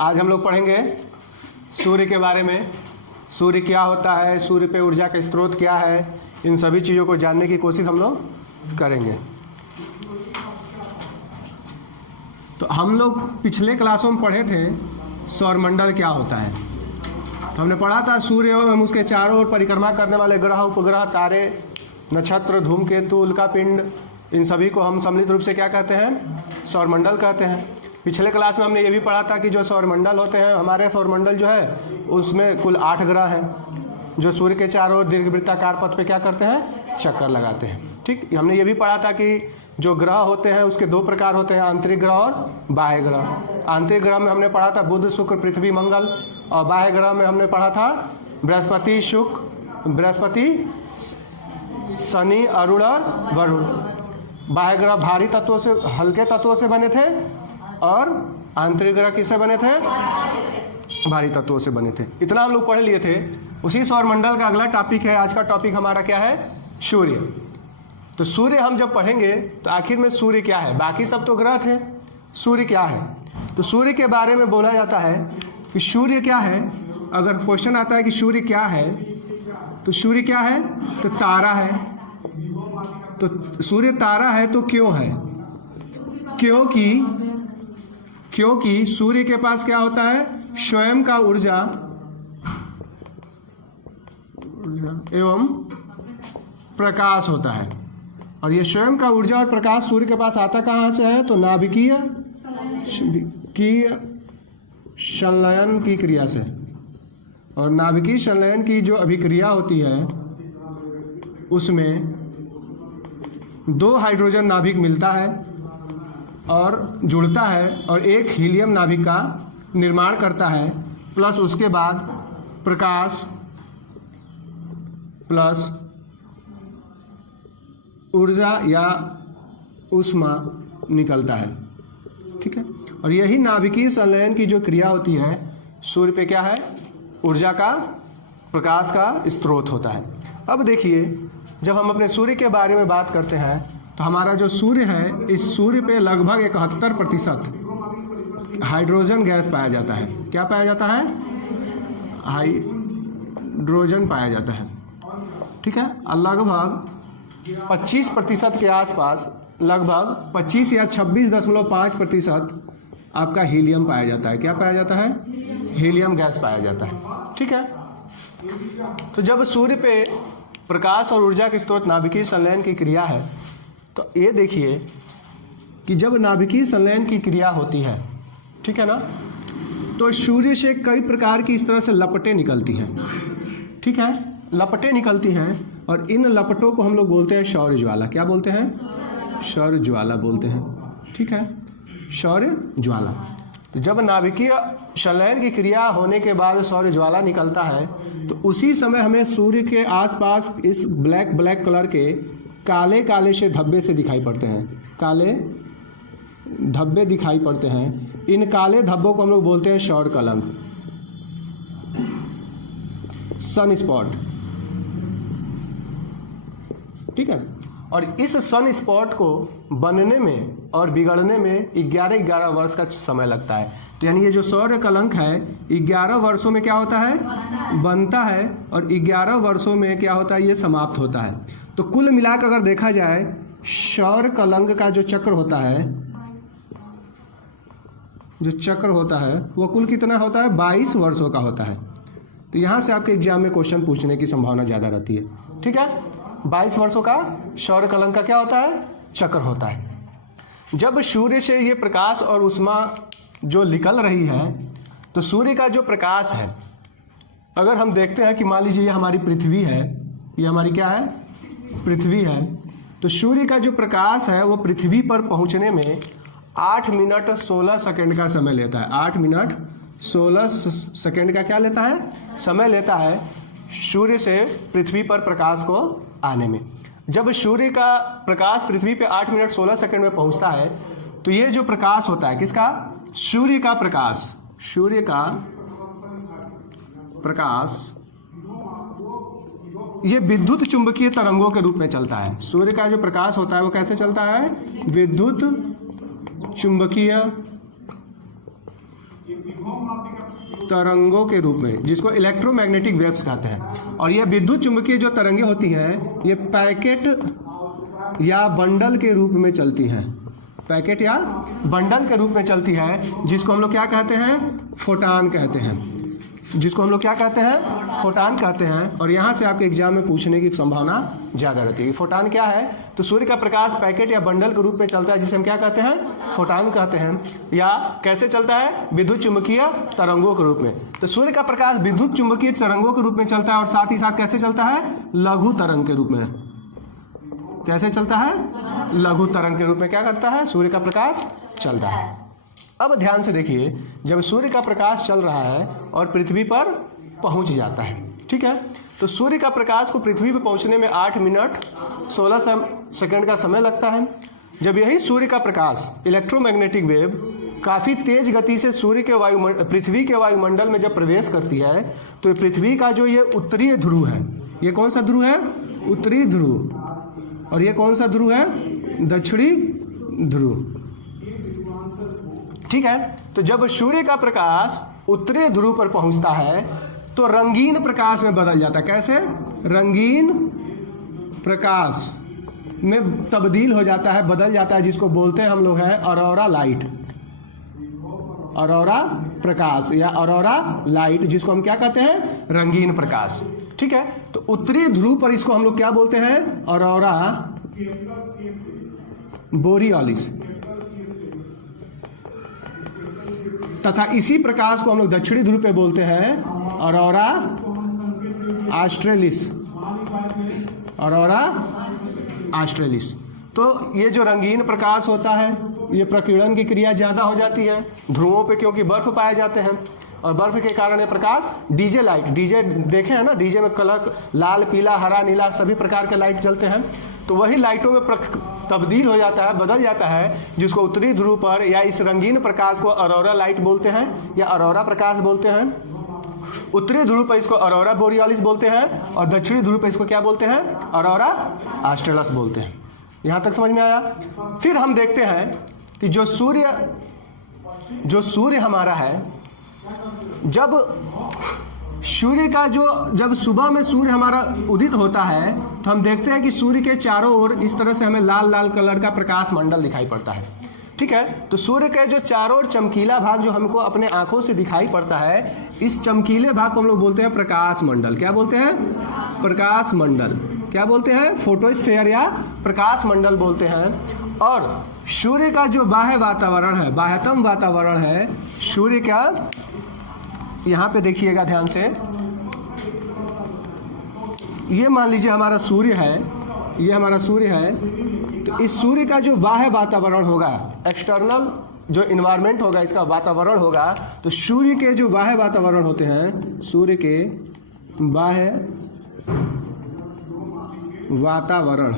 आज हम लोग पढ़ेंगे सूर्य के बारे में। सूर्य क्या होता है, सूर्य पे ऊर्जा का स्रोत क्या है, इन सभी चीज़ों को जानने की कोशिश हम लोग करेंगे। तो हम लोग पिछले क्लासों में पढ़े थे सौरमंडल क्या होता है। तो हमने पढ़ा था सूर्य एवं उसके चारों ओर परिक्रमा करने वाले ग्रह, उपग्रह, तारे, नक्षत्र, धूमकेतु, उल्कापिंड, इन सभी को हम सम्मिलित रूप से क्या कहते हैं, सौरमंडल कहते हैं। पिछले क्लास में हमने ये भी पढ़ा था कि जो सौरमंडल होते हैं, हमारे सौरमंडल जो है उसमें कुल 8 ग्रह हैं जो सूर्य के चारों ओर दीर्घवृत्ताकार पथ पे क्या करते हैं, चक्कर लगाते हैं। ठीक, हमने ये भी पढ़ा था कि जो ग्रह होते हैं उसके 2 प्रकार होते हैं, आंतरिक ग्रह और बाह्य ग्रह। आंतरिक ग्रह में हमने पढ़ा था बुध, शुक्र, पृथ्वी, मंगल, और बाह्य ग्रह में हमने पढ़ा था बृहस्पति, शनि, अरुण और वरुण। बाह्य ग्रह भारी तत्वों से, हल्के तत्वों से बने थे, और आंतरिक ग्रह किससे बने थे, भारी तत्वों से बने थे। इतना हम लोग पढ़ लिए थे। उसी सौरमंडल का अगला टॉपिक है, आज का टॉपिक हमारा क्या है, सूर्य। तो सूर्य हम जब पढ़ेंगे तो आखिर में सूर्य क्या है, बाकी सब तो ग्रह थे, सूर्य क्या है। तो सूर्य के बारे में बोला जाता है कि सूर्य क्या है। अगर क्वेश्चन आता है कि सूर्य क्या है, तो सूर्य क्या है, तो तारा है। तो सूर्य तारा है तो क्यों है, क्योंकि सूर्य के पास क्या होता है, स्वयं का ऊर्जा एवं प्रकाश होता है। और ये स्वयं का ऊर्जा और प्रकाश सूर्य के पास आता कहाँ से है, तो नाभिकीय संलयन की क्रिया से। और नाभिकीय संलयन की जो अभिक्रिया होती है उसमें 2 हाइड्रोजन नाभिक मिलता है और जुड़ता है, और एक हीलियम नाभिक का निर्माण करता है, प्लस उसके बाद प्रकाश प्लस ऊर्जा या ऊष्मा निकलता है। ठीक है, और यही नाभिकीय संलयन की जो क्रिया होती है सूर्य पे क्या है, ऊर्जा का, प्रकाश का स्रोत होता है। अब देखिए, जब हम अपने सूर्य के बारे में बात करते हैं तो हमारा जो सूर्य है, इस सूर्य पे लगभग 71% हाइड्रोजन गैस पाया जाता है। क्या पाया जाता है, हाइड्रोजन पाया जाता है। ठीक है, लगभग 25% के आसपास, लगभग 25 या 26.5% आपका हीलियम पाया जाता है। क्या पाया जाता है, हीलियम गैस पाया जाता है। ठीक है, तो जब सूर्य पे प्रकाश और ऊर्जा के स्रोत नाभिकीय संलयन की क्रिया है, तो ये देखिए कि जब नाभिकीय संलयन की क्रिया होती है, ठीक है ना, तो सूर्य से कई प्रकार की इस तरह से लपटें निकलती हैं। ठीक है, लपटें निकलती हैं, और इन लपटों को हम लोग बोलते हैं सौर ज्वाला। क्या बोलते हैं, सौर ज्वाला बोलते हैं। ठीक है, सौर ज्वाला। तो जब नाभिकीय संलयन की क्रिया होने के बाद सौर ज्वाला निकलता है, तो उसी समय हमें सूर्य के आसपास इस ब्लैक कलर के काले काले से धब्बे से दिखाई पड़ते हैं, काले धब्बे दिखाई पड़ते हैं। इन काले धब्बों को हम लोग बोलते हैं सौर कलंक, सन स्पॉट। ठीक है, और इस सन स्पॉट को बनने में और बिगड़ने में 11 वर्ष का समय लगता है। तो यानी ये जो सौर कलंक है 11 वर्षों में क्या होता है, बनता है, और 11 वर्षों में क्या होता है, ये समाप्त होता है। तो कुल मिलाकर अगर देखा जाए, सौर कलंक का जो चक्र होता है, वो कुल कितना होता है, 22 वर्षों का होता है। तो यहाँ से आपके एग्जाम में क्वेश्चन पूछने की संभावना ज़्यादा रहती है। ठीक है, 22 वर्षों का सौर कलंक का क्या होता है, चक्र होता है। जब सूर्य से ये प्रकाश और ऊष्मा जो निकल रही है, तो सूर्य का जो प्रकाश है, अगर हम देखते हैं कि मान लीजिए ये हमारी पृथ्वी है, ये हमारी क्या है, पृथ्वी है, तो सूर्य का जो प्रकाश है वो पृथ्वी पर पहुंचने में 8 मिनट 16 सेकंड का समय लेता है। 8 मिनट 16 सेकंड का क्या लेता है, समय लेता है सूर्य से पृथ्वी पर प्रकाश को आने में। जब सूर्य का प्रकाश पृथ्वी पे 8 मिनट 16 सेकंड में पहुंचता है, तो ये जो प्रकाश होता है, किसका, सूर्य का प्रकाश, सूर्य का प्रकाश ये विद्युत चुंबकीय तरंगों के रूप में चलता है। सूर्य का जो प्रकाश होता है वो कैसे चलता है, विद्युत चुंबकीय तरंगों के रूप में, जिसको इलेक्ट्रोमैग्नेटिक वेव्स कहते हैं। और ये विद्युत चुंबकीय जो तरंगें होती हैं ये पैकेट या बंडल के रूप में चलती हैं, पैकेट या बंडल के रूप में चलती है, जिसको हम लोग क्या कहते हैं, फोटान कहते हैं, जिसको हम लोग क्या कहते हैं, फोटान कहते हैं। और यहाँ से आपके एग्जाम में पूछने की संभावना ज़्यादा रहती है। फोटान क्या है, तो सूर्य का प्रकाश पैकेट या बंडल के रूप में चलता है, जिसे हम क्या कहते हैं, फोटान कहते हैं। या कैसे चलता है, विद्युत चुंबकीय तरंगों के रूप में। तो सूर्य का प्रकाश विद्युत चुंबकीय तरंगों के रूप में चलता है, और साथ ही साथ कैसे चलता है, लघु तरंग के रूप में। कैसे चलता है, लघु तरंग के रूप में क्या करता है, सूर्य का प्रकाश चलता है। अब ध्यान से देखिए, जब सूर्य का प्रकाश चल रहा है और पृथ्वी पर पहुंच जाता है, ठीक है, तो सूर्य का प्रकाश को पृथ्वी पर पहुंचने में 8 मिनट 16 सेकंड का समय लगता है। जब यही सूर्य का प्रकाश इलेक्ट्रोमैग्नेटिक वेव काफ़ी तेज गति से सूर्य के पृथ्वी के वायुमंडल में जब प्रवेश करती है, तो पृथ्वी का जो ये उत्तरीय ध्रुव है, ये कौन सा ध्रुव है, उत्तरी ध्रुव, और ये कौन सा ध्रुव है, दक्षिणी ध्रुव, ठीक है। तो जब सूर्य का प्रकाश उत्तरी ध्रुव पर पहुंचता है तो रंगीन प्रकाश में बदल जाता है। कैसे, रंगीन प्रकाश में तब्दील हो जाता है, बदल जाता है, जिसको बोलते हैं हम लोग हैं ऑरोरा लाइट, ऑरोरा प्रकाश या ऑरोरा लाइट, जिसको हम क्या कहते हैं, रंगीन प्रकाश, ठीक है। तो उत्तरी ध्रुव पर इसको हम लोग क्या बोलते हैं, ऑरोरा बोरियोलिस, तथा इसी प्रकाश को हम लोग दक्षिणी ध्रुव पे बोलते हैं ऑरोरा ऑस्ट्रेलिस, ऑरोरा ऑस्ट्रेलिस। तो ये जो रंगीन प्रकाश होता है, ये प्रकीर्णन की क्रिया ज़्यादा हो जाती है ध्रुवों पे, क्योंकि बर्फ पाए जाते हैं, और बर्फ के कारण ये प्रकाश डीजे लाइट, डीजे देखे हैं ना, डीजे में कलर लाल, पीला, हरा, नीला सभी प्रकार के लाइट जलते हैं, तो वही लाइटों में तब्दील हो जाता है, बदल जाता है, जिसको उत्तरी ध्रुव पर या इस रंगीन प्रकाश को ऑरोरा लाइट बोलते हैं या ऑरोरा प्रकाश बोलते हैं। उत्तरी ध्रुव पर इसको ऑरोरा बोरियोलिस बोलते हैं, और दक्षिणी ध्रुव पर इसको क्या बोलते हैं, ऑरोरा ऑस्ट्रेलिस बोलते हैं। यहाँ तक समझ में आया। फिर हम देखते हैं कि जो सूर्य हमारा है, जब सुबह में सूर्य हमारा उदित होता है, तो हम देखते हैं कि सूर्य के चारों ओर इस तरह से हमें लाल लाल कलर का प्रकाश मंडल दिखाई पड़ता है, ठीक है। तो सूर्य के जो चारों ओर चमकीला भाग जो हमको अपने आंखों से दिखाई पड़ता है, इस चमकीले भाग को हम लोग बोलते हैं प्रकाश मंडल। क्या बोलते हैं, प्रकाश मंडल। क्या बोलते हैं, फोटोस्फीयर या प्रकाश मंडल बोलते हैं। और सूर्य का जो बाह्य वातावरण है, बाह्यतम वातावरण है सूर्य का, यहाँ पे देखिएगा ध्यान से, ये मान लीजिए हमारा सूर्य है, ये हमारा सूर्य है, तो इस सूर्य का जो बाह्य वातावरण होगा, एक्सटर्नल जो इन्वायरमेंट होगा, इसका वातावरण होगा, तो सूर्य के जो बाह्य वातावरण होते हैं, सूर्य के बाह्य वातावरण,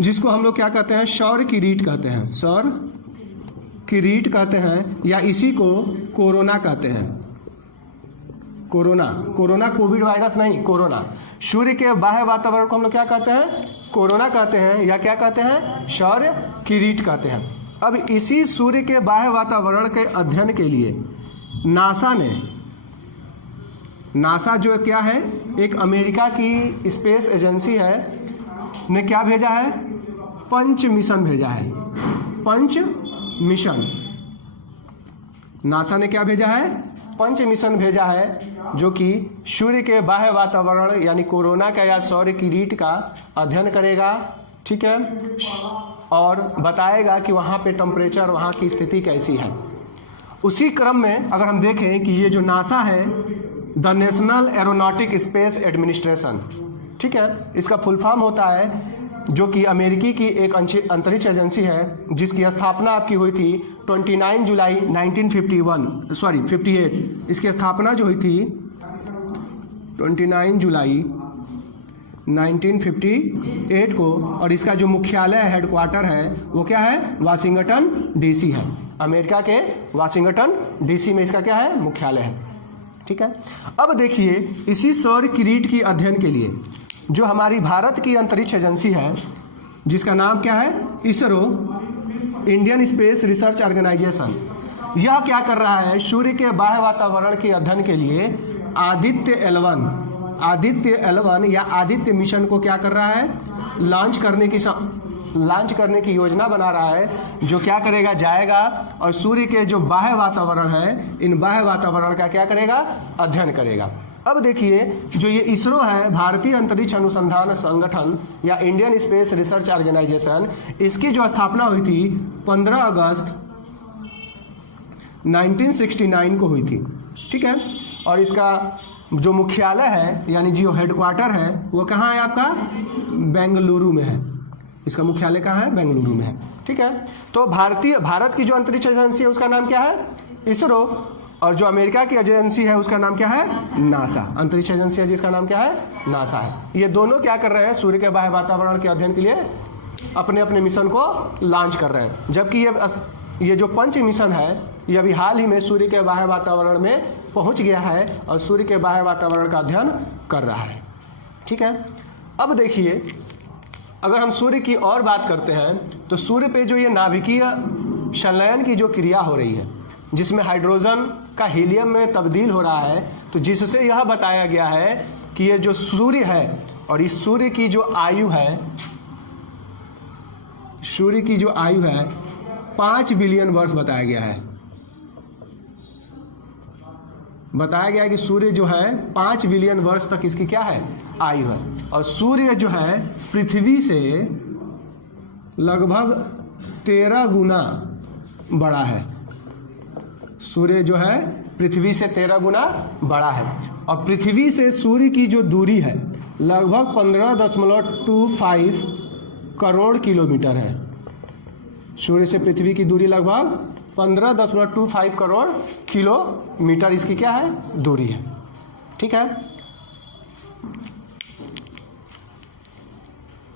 जिसको हम लोग क्या कहते हैं, सौर किरीट कहते हैं, सौर किरीट कहते हैं, या इसी को कोरोना कहते हैं। कोरोना, कोरोना कोविड वायरस नहीं, कोरोना। सूर्य के बाह्य वातावरण को हम लोग क्या कहते हैं, कोरोना कहते हैं, या क्या कहते हैं, सौर किरीट कहते हैं। अब इसी सूर्य के बाह्य वातावरण के अध्ययन के लिए नासा जो क्या है, एक अमेरिका की स्पेस एजेंसी है, ने क्या भेजा है, पंच मिशन भेजा है, पंच मिशन। नासा ने क्या भेजा है, पंच मिशन भेजा है, जो कि सूर्य के बाह्य वातावरण यानी कोरोना का या सौर किरीट का अध्ययन करेगा, ठीक है, और बताएगा कि वहाँ पे टेम्परेचर, वहाँ की स्थिति कैसी है। उसी क्रम में अगर हम देखें कि ये जो नासा है, the national aeronautic space administration, ठीक है, इसका फुल फॉर्म होता है, जो कि अमेरिकी की एक अंतरिक्ष एजेंसी है, जिसकी स्थापना आपकी हुई थी 29 जुलाई 1958। इसकी स्थापना जो हुई थी 29 जुलाई 1958 को, और इसका जो मुख्यालय हेडक्वार्टर है वो क्या है, वाशिंगटन डीसी है। अमेरिका के वाशिंगटन डीसी में इसका क्या है, मुख्यालय है, ठीक है। अब देखिए, इसी सौर किरीट की अध्ययन के लिए जो हमारी भारत की अंतरिक्ष एजेंसी है, जिसका नाम क्या है, ISRO, Indian space research organisation, यह क्या कर रहा है, सूर्य के बाह्य वातावरण के अध्ययन के लिए आदित्य L1 या आदित्य मिशन को क्या कर रहा है, लॉन्च करने की योजना बना रहा है, जो क्या करेगा, जाएगा और सूर्य के जो बाह्य वातावरण है, इन बाह्य वातावरण का क्या करेगा, अध्ययन करेगा। अब देखिए, जो ये इसरो है, भारतीय अंतरिक्ष अनुसंधान संगठन या इंडियन स्पेस रिसर्च ऑर्गेनाइजेशन, इसकी जो स्थापना हुई थी 15 अगस्त 1969 को हुई थी, ठीक है। और इसका जो मुख्यालय है यानी जो हेडक्वार्टर है वो कहाँ है आपका, बेंगलुरु में है। इसका मुख्यालय कहाँ है, बेंगलुरु में है, ठीक है। तो भारत की जो अंतरिक्ष एजेंसी है उसका नाम क्या है, इसरो, और जो अमेरिका की एजेंसी है उसका नाम क्या है, नासा। अंतरिक्ष एजेंसी है जिसका नाम क्या है, नासा है। ये दोनों क्या कर रहे हैं, सूर्य के बाह्य वातावरण के अध्ययन के लिए अपने अपने मिशन को लॉन्च कर रहे हैं। जबकि ये जो पंच मिशन है ये अभी हाल ही में सूर्य के बाह्य वातावरण में पहुंच गया है और सूर्य के बाह्य वातावरण का अध्ययन कर रहा है, ठीक है। अब देखिए, अगर हम सूर्य की और बात करते हैं तो सूर्य पे जो ये नाभिकीय संलयन की जो क्रिया हो रही है, जिसमें हाइड्रोजन का हीलियम में तब्दील हो रहा है, तो जिससे यह बताया गया है कि ये जो सूर्य है और इस सूर्य की जो आयु है, सूर्य की जो आयु है 5 बिलियन वर्ष बताया गया है। बताया गया है कि सूर्य जो है 5 बिलियन वर्ष तक इसकी क्या है, आयु है। और सूर्य जो है पृथ्वी से लगभग 13 गुना बड़ा है। सूर्य जो है पृथ्वी से 13 गुना बड़ा है और पृथ्वी से सूर्य की जो दूरी है लगभग 15.25 करोड़ किलोमीटर है। सूर्य से पृथ्वी की दूरी लगभग 15.25 करोड़ किलोमीटर इसकी क्या है, दूरी है, ठीक है।